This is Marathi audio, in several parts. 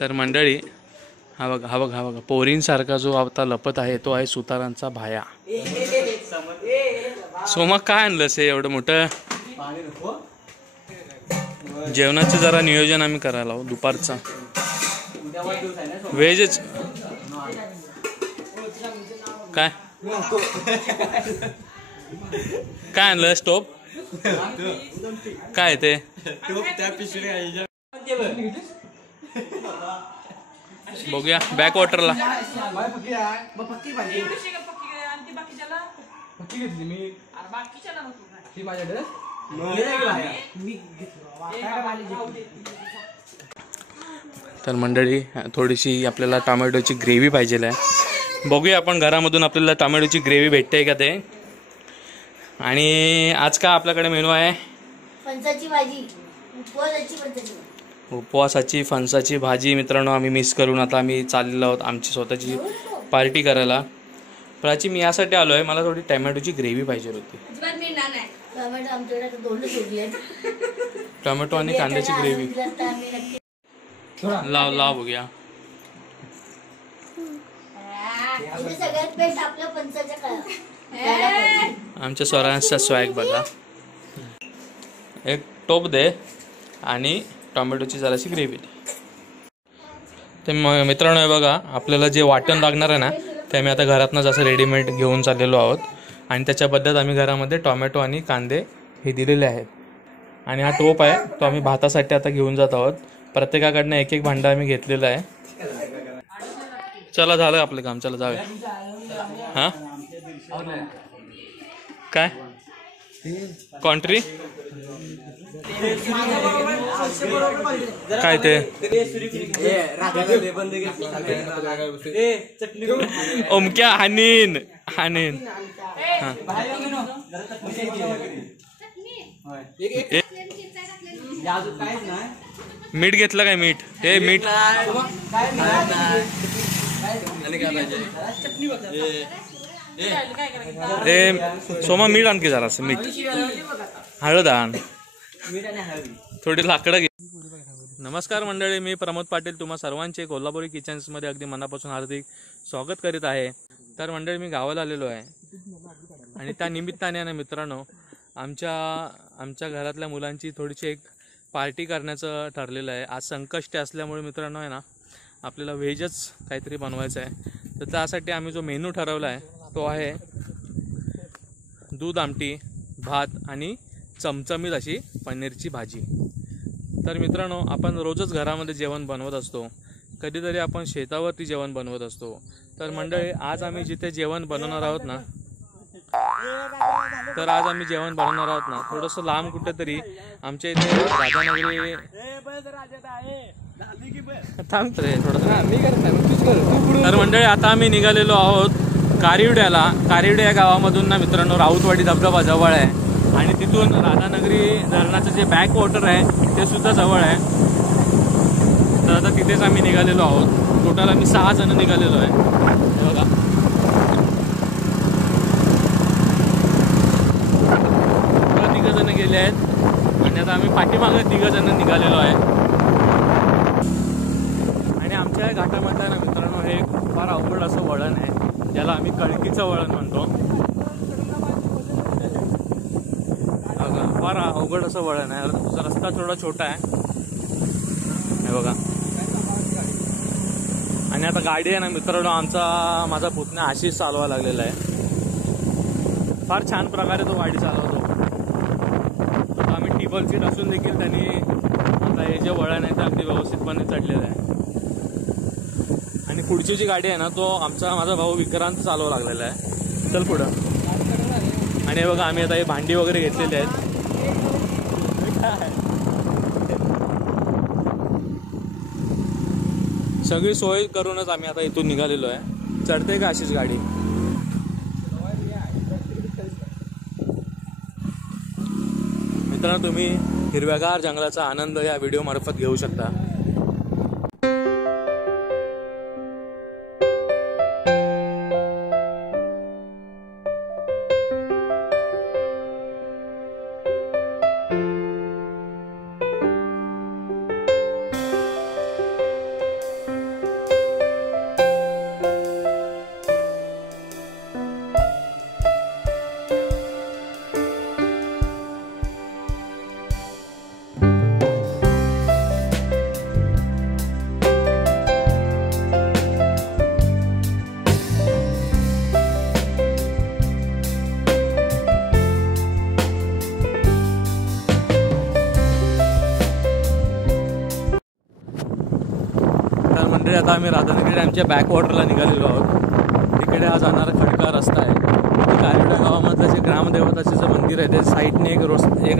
तर मंडळी हा बघा पोरींसारखा जो आता लपत आहे तो आहे सुतारांचा भाया. सोमा काय आणलंस हे एवढं मोठं? जेवणाचं जरा नियोजन आम्ही करायला आहोत दुपारचा. व्हेजच काय काय आणलं? स्टोप काय ते? बघूया बॅक वॉटरला. तर मंडळी थोडीशी आपल्याला टोमॅटोची ग्रेव्ही पाहिजे आहे. बघूया आपण घरामधून आपल्याला टोमॅटोची ग्रेव्ही भेटते का ते. आणि आज का आपल्याकडे मेनू आहे? फणसाची भाजी, उपवासाची फणसाची भाजी. मित्रांनो आम्ही मिस करून आता आम्ही चाललेलो आहोत आमची स्वतःची पार्टी करायला. प्राची मी यासाठी आलो आहे, मला थोडी टोमॅटोची ग्रेव्ही पाहिजे होती. टोमॅटो आणि कांद्याची ग्रेव्ही लाव बघूया. आमच्या स्वरांचा स्वॅग बघा. एक टोप दे आणि टोमॅटोची जराशी ग्रेव्ही दे. ते मित्रांनो हे बघा आपल्याला जे वाटण लागणार आहे ना ते आम्ही आता घरातनंच असं रेडीमेड घेऊन चाललेलो आहोत. आणि त्याच्याबद्दल आम्ही घरामध्ये टोमॅटो आणि कांदे हे दिलेले आहेत. आणि हा टोप आहे तो आम्ही भातासाठी आता घेऊन जात आहोत. प्रत्येकाकडनं एक एक भांडा आम्ही घेतलेला आहे. चला झालं आपलं काम, चला जाऊया. हां काय कॉन्ट्री काय ते? ओमक्या हानीन मीठ घेतलं काय? मीठ हे मीठ सोमा मीठ आणखी जरा असं मीठ, हळद आण, थोडी लाकडं घे. नमस्कार मंडळी, मी प्रमोद पाटील तुम्हा सर्वांचे कोल्हापुरी किचन्समध्ये अगदी मनापासून हार्दिक स्वागत करीत आहे. तर मंडळी मी गावाला आलेलो आहे आणि त्या निमित्ताने ना मित्रांनो आमच्या घरातल्या मुलांची थोडीशी एक पार्टी करण्याचं ठरलेलं आहे. आज संकष्टी असल्यामुळे मित्रांनो आहे ना आपल्याला व्हेजच काहीतरी बनवायचं आहे. तर त्यासाठी आम्ही जो मेनू ठरवला आहे तो आहे दूध आमटी, भात आणि चमचमीत अशी पनीरची भाजी. तर मित्रांनो आपण रोजच घरामध्ये जेवण बनवत असतो, कधीतरी आपण शेतावरती जेवण बनवत असतो. तर मंडळी आज आम्ही जिथे जेवण बनवणार आहोत ना थोडंसं लांब कुठेतरी आमच्या इथे राधानगरी थांबत रे थोडंसं. तर मंडळी आता आम्ही निघालेलो आहोत कारिवड्याला. कारिवडे या गावामधून ना मित्रांनो राऊतवाडी धबधबा जवळ आहे आणि तिथून राधानगरी धरणाचं जे बॅक वॉटर आहे ते सुद्धा जवळ आहे. तर आता तिथेच आम्ही निघालेलो आहोत. टोटल आम्ही 6 जण निघालेलो आहे. बघा तिघ जण गेले आहेत आणि आता आम्ही पाठीमागे 3 जण निघालेलो आहे. आणि आमच्या या घाटामधलं ना मित्रांनो हे फार अवघड असं वळण आहे ज्याला आम्ही कळकीचं वळण म्हणतो. फार अवघड असं वळण आहे, रस्ता थोडा छोटा आहे हे बघा. आणि आता गाडी आहे ना मित्रांनो माझा पुतण्या आशिष चालवा लागलेला आहे. फार छान प्रकारे तो गाडी चालवतो. तर आम्ही टेबल सीट असून देखील त्यांनी आता हे जे वळण आहे ते अगदी व्यवस्थितपणे चढलेलं आहे. आणि पुढची जी गाडी आहे ना तो माझा भाऊ विक्रांत चालवा लागलेला आहे. चल पुढं. आणि हे बघा आम्ही आता हे भांडी वगैरे घेतलेली आहेत. सगळी सोय करूनच आम्ही आता इथून निघालेलो आहे. चढते का अशीच गाडी? मित्रांनो तुम्ही हिरव्यागार जंगलाचा आनंद या व्हिडिओ मार्फत घेऊ शकता. मंडळी आता आम्ही राधानगरी डॅमच्या बॅक वॉटरला निघालेलो आहोत. तिकडे हा जाणारा खडका रस्ता आहे. कारिवडा गावामधलं जे ग्रामदेवताचे जे मंदिर आहे ते साईडने एक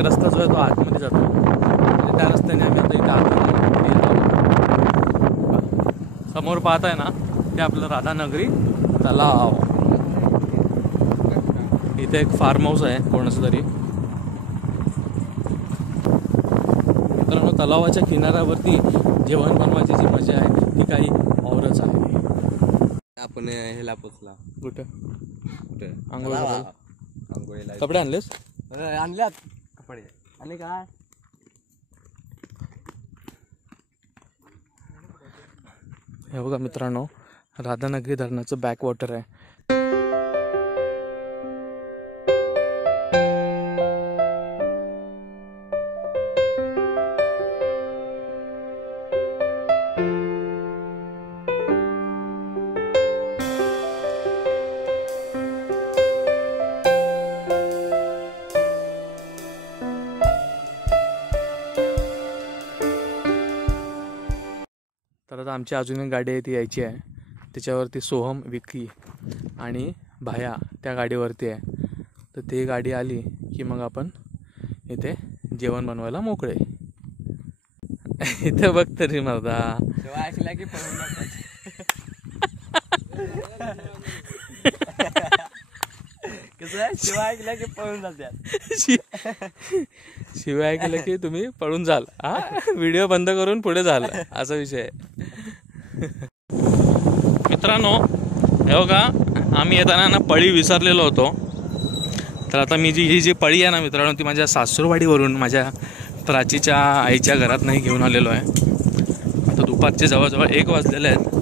रस्ता जो आहे तो आतमध्ये जातो आणि त्या रस्त्याने आम्ही आता इथे आतमध्ये येत आहोत. समोर पाहत आहे ना ते आपलं राधानगरी तलाव. इथे एक फार्म हाऊस आहे कोणाचं तरी. मित्रांनो तलावाच्या किनाऱ्यावरती जेवण बनवायची जी मजा आहे ती काही औरच आहे. आपण ह्याला पोचला. कुठं कुठे आंघोळीला कपडे आणलेस? आणल्यात कपडे आणि काय हे बघा मित्रांनो राधानगरी धरणाचं बॅक वॉटर आहे. तर आता आमची अजून एक गाडी आहे ती यायची आहे. त्याच्यावरती सोहम, विक्की आणि भाया त्या गाडीवरती आहे. तर ती गाडी आली की मग आपण इथे जेवण बनवायला मोकळे. इथे बघ तरी मर्दा ऐकला की कसं शिवाय ऐकला की पळून जातात. शिवाय ऐकलं की तुम्ही पळून जाल. हा व्हिडिओ बंद करून पुढे जाल असा विषय आहे. मित्रांनो हे बघा आम्ही येताना ना पळी विसरलेलो होतो. तर आता मी ही जी पळी आहे ना मित्रांनो ती माझ्या सासूरवाडीवरून माझ्या प्राचीच्या आईच्या घरात नाही घेऊन आलेलो आहे. आता दुपारचे जवळजवळ 1 वाजलेले आहेत.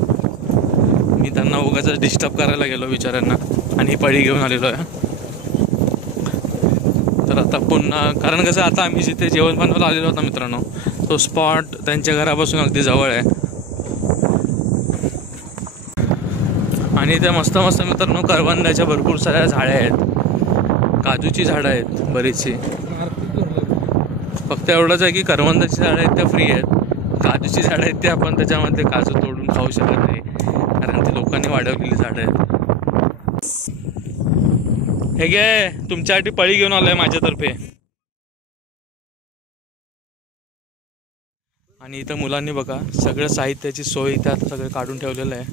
मी त्यांना उगाच डिस्टर्ब करायला गेलो बिचाऱ्यांना आणि ही पळी घेऊन आलेलो आहे. तर आता पुन्हा कारण कसं आता आम्ही जिथे जेवण बनवायला आलेलो होतो मित्रांनो तो स्पॉट त्यांच्या घरापासून अगदी जवळ आहे. आणि त्या मस्त मस्त मित्रांनो करवंदाच्या भरपूर साऱ्या झाडे आहेत. काजूची झाडं आहेत बरीचशी. फक्त एवढंच आहे की करवंदाची झाडं आहेत त्या फ्री आहेत. काजूची झाडं आहेत ते आपण त्याच्यामध्ये काजू तोडून खाऊ शकत नाही कारण ती लोकांनी वाढवलेली झाडं आहेत. हे घे तुमच्यासाठी पळी घेऊन आलोय माझ्यातर्फे. आणि इथं मुलांनी बघा सगळं साहित्याची सोय इथं आता सगळं काढून ठेवलेलं आहे.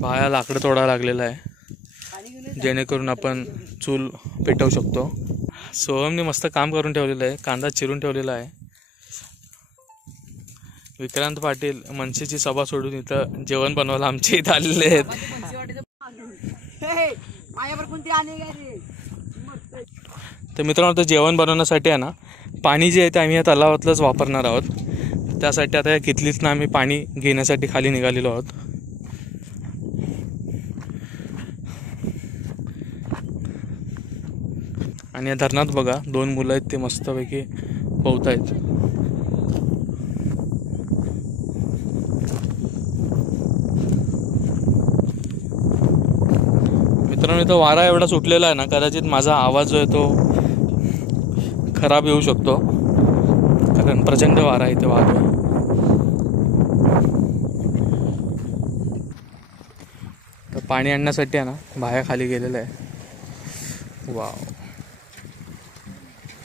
बाया लाकडं तोडायला लागलेलं आहे जेणेकरून आपण चूल पेटवू शकतो. सोहमने मस्त काम करून ठेवलेलं आहे. कांदा चिरून ठेवलेला आहे. विक्रांत पाटील मनसेची सभा सोडून इथं जेवण बनवायला आमच्या इथं आलेले आहेत. तर मित्रांनो तर जेवण बनवण्यासाठी आहे ना पाणी जे आहे ते आम्ही या तलावातलंच वापरणार आहोत. त्यासाठी आता या कितलीतनं आम्ही पाणी घेण्यासाठी खाली निघालेलो आहोत. आणि या धरणात बघा 2 मुलं आहेत ते मस्तपैकी पोहत आहेत. मित्रांनो इथं वारा एवढा सुटलेला आहे ना कदाचित माझा आवाज जो आहे तो खराब येऊ शकतो कारण प्रचंड वारा इथे वाहतो. तर पाणी आणण्यासाठी आहे ना बाहेर खाली गेलेलं आहे. वाव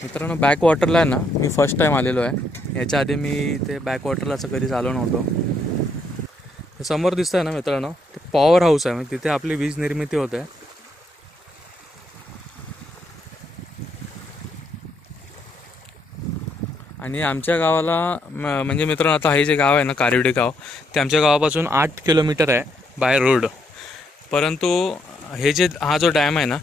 मित्रांनो बॅक वॉटरला आहे ना मी फर्स्ट टाईम आलेलो आहे. याच्या आधी मी इथे बॅक वॉटरला असं कधीच आलो नव्हतो. समोर दिसतंय ना मित्रांनो ते पॉवर हाऊस आहे. तिथे आपली वीज निर्मिती होते. आणि आमच्या गावाला म्हणजे मित्रांनो आता हे जे गाव आहे ना कारिवडे गाव ते आमच्या गावापासून 8 किलोमीटर आहे बाय रोड. परंतु हा जो डॅम आहे ना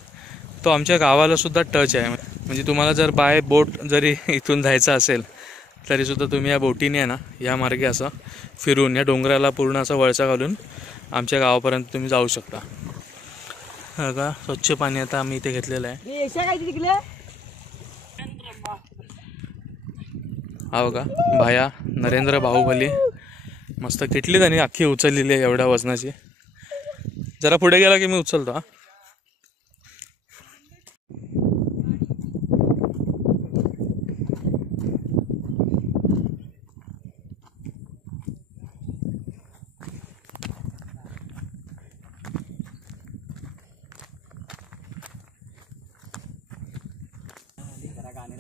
तो आमच्या गावाला सुद्धा टच आहे. म्हणजे तुम्हाला जर बाय बोट जरी इथून जायचं असेल तरीसुद्धा तुम्ही या बोटीने आहे ना या मार्गे असं फिरून या डोंगराला पूर्ण असं वळसा घालून आमच्या गावापर्यंत तुम्ही जाऊ शकता. का स्वच्छ पाणी आता आम्ही इथे घेतलेलं आहे. हा बघा भाया नरेंद्र बाहुबली मस्त किटली त्यांनी अख्खी उचललेली आहे एवढ्या वजनाची. जरा पुढे गेला की मी उचलतो.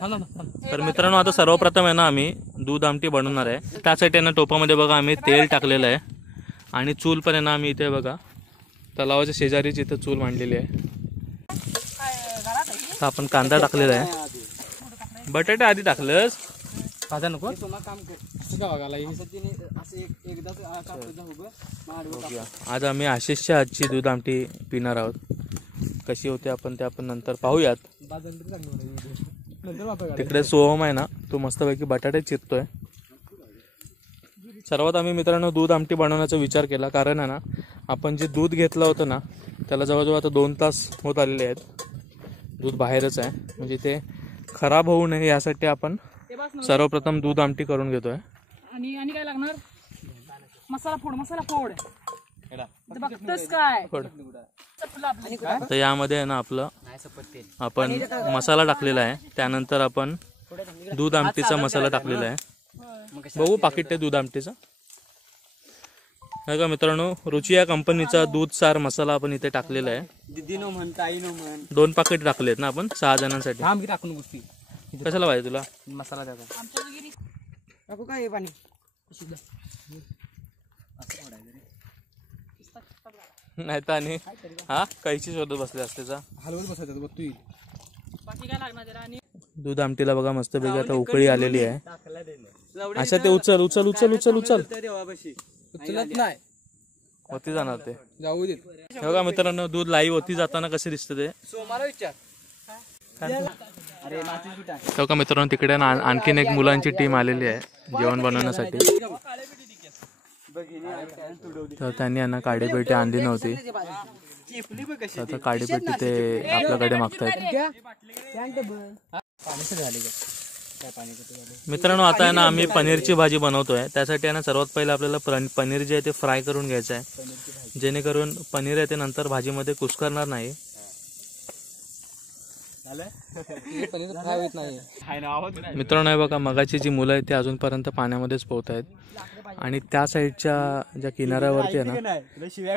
तर मित्रांनो आता सर्वप्रथम आहे ना आम्ही दूध आमटी बनवणार आहे. त्यासाठी आहे ना टोपामध्ये बघा आम्ही तेल टाकलेलं आहे आणि चूल पण आहे ना आम्ही इथे बघा तलावाच्या शेजारीच इथं चूल मांडलेली आहे. तर आपण कांदा टाकलेला आहे. बटाटे आधी टाकलंस भाजा नको. आज आम्ही आशिषच्या हातची दूध आमटी पिणार आहोत. कशी होते आपण ते आपण नंतर पाहूयात. तिकडे सोहम आहे ना तो मस्तपैकी बटाटे चिरतोय. सर्वात आम्ही मित्रांनो दूध आमटी बनवण्याचा विचार केला कारण आहे ना आपण जे दूध घेतलं होतं ना त्याला जवळजवळ आता 2 तास होत आलेले आहेत. दूध बाहेरच आहे म्हणजे ते खराब होऊ नये यासाठी आपण सर्वप्रथम दूध आमटी करून घेतोय. आणि काय लागणार मसाला फोड बघतोस काय तर यामध्ये आहे ना आपलं आपण मसाला टाकलेला आहे. त्यानंतर आपण दूध आमटीचा मसाला टाकलेला आहे. बघू पाकिट आहे दूध आमटीचा. का मित्रांनो रुची या कंपनीचा दूध सार मसाला आपण इथे टाकलेला आहे. 2 पाकिट टाकलेत ना आपण 6 जणांसाठी. कशाला पाहिजे तुला मसाला टाकू काय पाणी नाही तर आणि हा कैची शोधत बसले असतेचा हलवत बसायचं बघ तू. बाकी काय लागणार त्याला. आणि दूध आमटीला बघा मस्तपैकी आता उकळी आलेली आहे. अच्छा ते उचल उचल उचल उचल उचल उचलत नाही होती जाणार ते. जाऊ दे. बघा मित्रांनो दूध लाईव्ह होती जाताना कसे दिसतं ते. सोमाला विचार. बघा मित्रांनो तिकडे ना आणखीन एक मुलांची टीम आलेली आहे जेवण बनवण्यासाठी. तर त्यांनी यांना काडीपेटी आणली नव्हती. आता काडीपेटी ते आपल्याकडे मागतायत. मित्रांनो आता आहे ना आम्ही पनीरची भाजी बनवतोय. त्यासाठी आहे ना सर्वात पहिले आपल्याला पनीर जे आहे ते फ्राय करून घ्यायचं आहे जेणेकरून पनीर आहे ते नंतर भाजीमध्ये कुस्करणार नाही. मित्रांनो हे बघा मगाची जी मुलं आहेत ती अजूनपर्यंत पाण्यामध्येच पोहत आहेत आणि त्या साईडच्या ज्या किनाऱ्यावरती आहे ना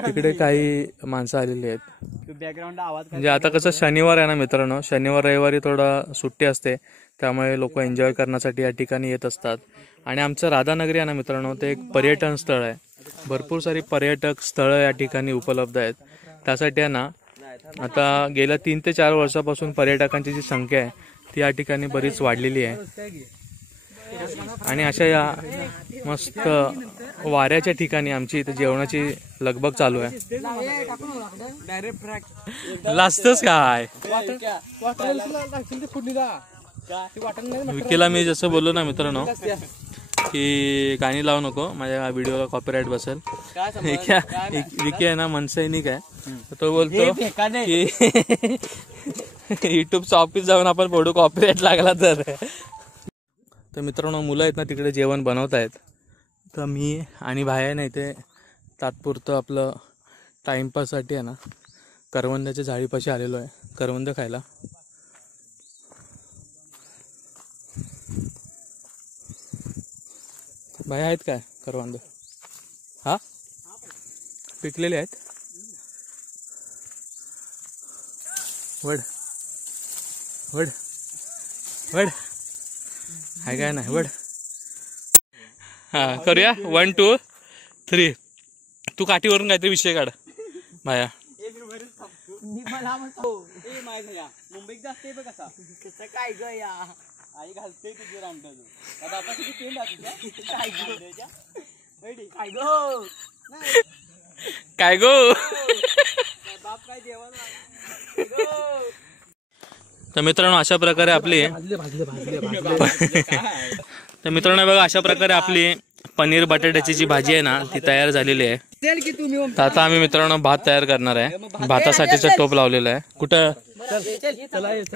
तिकडे काही माणसं आलेली आहेत. बॅकग्राऊंड आवाज म्हणजे आता कसं शनिवार आहे ना मित्रांनो शनिवार रविवारी थोडा सुट्टी असते त्यामुळे लोक एन्जॉय करण्यासाठी या ठिकाणी येत असतात. आणि आमचं राधानगरी आहे ना मित्रांनो ते एक पर्यटन स्थळ आहे. भरपूर सारी पर्यटक स्थळं या ठिकाणी उपलब्ध आहेत. त्यासाठी आहे ना आता गेल्या 3 ते 4 वर्षापासून पर्यटकांची जी संख्या आहे ती या ठिकाणी बरीच वाढलेली आहे. आणि अशा या मस्त वाऱ्याच्या ठिकाणी आमची इथे जेवणाची लगबग चालू आहे. लाजतच काय विकीला मी जसं बोललो ना मित्रांनो की गाणी लावू नको माझ्या व्हिडिओला कॉपीराईट बसेल. विकी आहे ना मनसैनिक आहे. तो बोलतो की युट्यूबचं ऑफिस जाऊन आपण फोटो कॉपीराईट लागला तर मित्रांनो मुलं आहेत ना तिकडे जेवण बनवत आहेत. तर मी आणि भाया नाही ते तात्पुरतं आपलं टाइमपाससाठी आहे ना करवंदाच्या झाडीपाशी आलेलो आहे करवंद खायला. भाया आहेत काय करवंद हा पिकलेले आहेत. वड वड वड हाय काय नाही वड. हा करूया 1 2 3. तू काठीवरून काहीतरी विषय काढ भाया. मुंबईत जास्त बघ कसा कसं काय ग या आई घालते तुझे रांड आता किती तेल काय गो काय गो बाप काय देवा. तर मित्रांनो अशा प्रकारे आपली तर मित्रांनो बघा अशा प्रकारे आपली पनीर बटाट्याची जी भाजी आहे ना ती तयार झालेली आहे. तर आता आम्ही मित्रांनो भात तयार करणार आहे. भातासाठीचा टोप लावलेला आहे. कुठं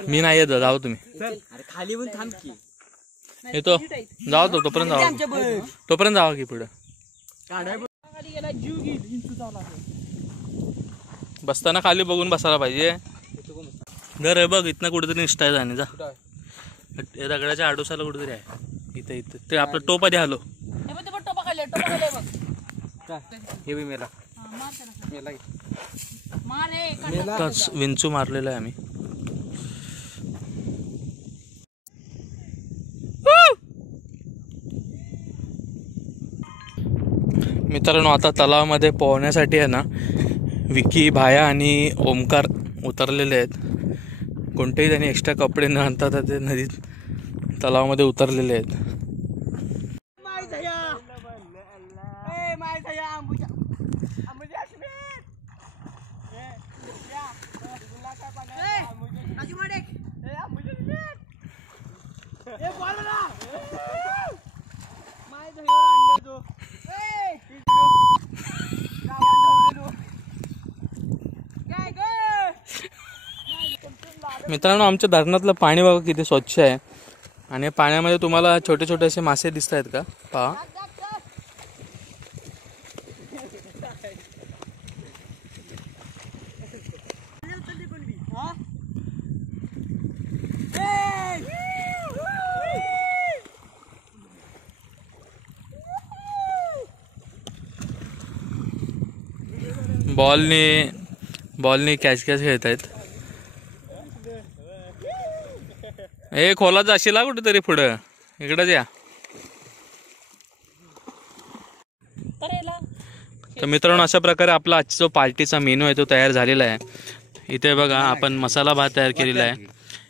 मी नाही येत जाऊ तुम्ही खाली पण थांब की येतो जाऊ तो तोपर्यंत जावा की पुढे बसताना खाली बघून बसायला पाहिजे. घर आहे बघ इथनं कुठेतरी निष्ठा जाणे जा दगडाच्या आडोसाला कुठेतरी आहे इथं इथं ते आपलं टोप आधी आलो हे बी मेला विंचू मारलेला आहे आम्ही. मित्रांनो आता तलावामध्ये पोहण्यासाठी आहे ना विकी, भाया आणि ओमकार उतरलेले आहेत. कोणतेही त्यांनी एक्स्ट्रा कपडे न आणता ते नदीत तलावामध्ये उतरलेले आहेत. मित्रांनो आमच्या धरणातलं पाणी बघा किती स्वच्छ आहे आणि पाण्यामध्ये तुम्हाला छोटे छोटे असे मासे दिसत आहेत का पहा. बॉलने कॅच खेळत आहेत. हे खोला जाशील कुठेतरी पुढं, इकडंच या. तर मित्रांनो अशा प्रकारे आपला आजचा जो पार्टीचा मेनू आहे तो तयार झालेला आहे. इथे बघा आपण मसाला भात तयार केलेला आहे.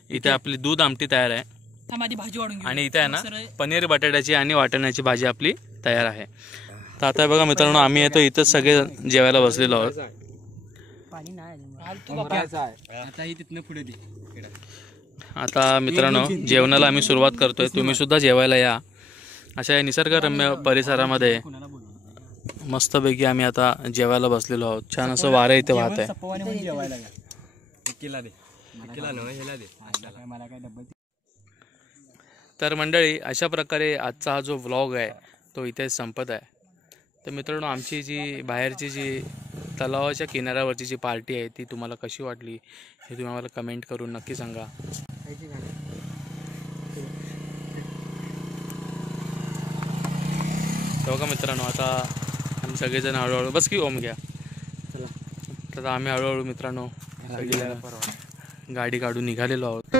इथे आपली दूध आमटी तयार आहे भाजी वाढून आणि इथे आहे ना पनीर बटाट्याची आणि वाटाण्याची भाजी आपली तयार आहे. तर आता बघा मित्रांनो आम्ही येतो इथंच सगळे जेवायला बसलेलो आहोत. आता मित्रांनो जेवणाला आम्ही सुरुवात करतोय. तुम्ही सुद्धा जेवायला या. अशा या निसर्गरम्य परिसरामध्ये मस्तपैकी आम्ही आता जेवायला बसलेलो आहोत. छान असं वारं इथे वाहत आहे. तर मंडळी अशा प्रकारे आजचा हा जो व्लॉग आहे तो इथे संपत आहे. तर मित्रांनो आमची जी बाहेरची जी तलावाच्या किनाऱ्यावरची जी पार्टी आहे ती तुम्हाला कशी वाटली हे तुम्ही आम्हाला कमेंट करून नक्की सांगा. बघा मित्रांनो आता आम्ही सगळेजण हळूहळू बस की ओम घ्या चला. तर आम्ही हळूहळू मित्रांनो सगळेजण गाडी काढून निघालेलो आहोत.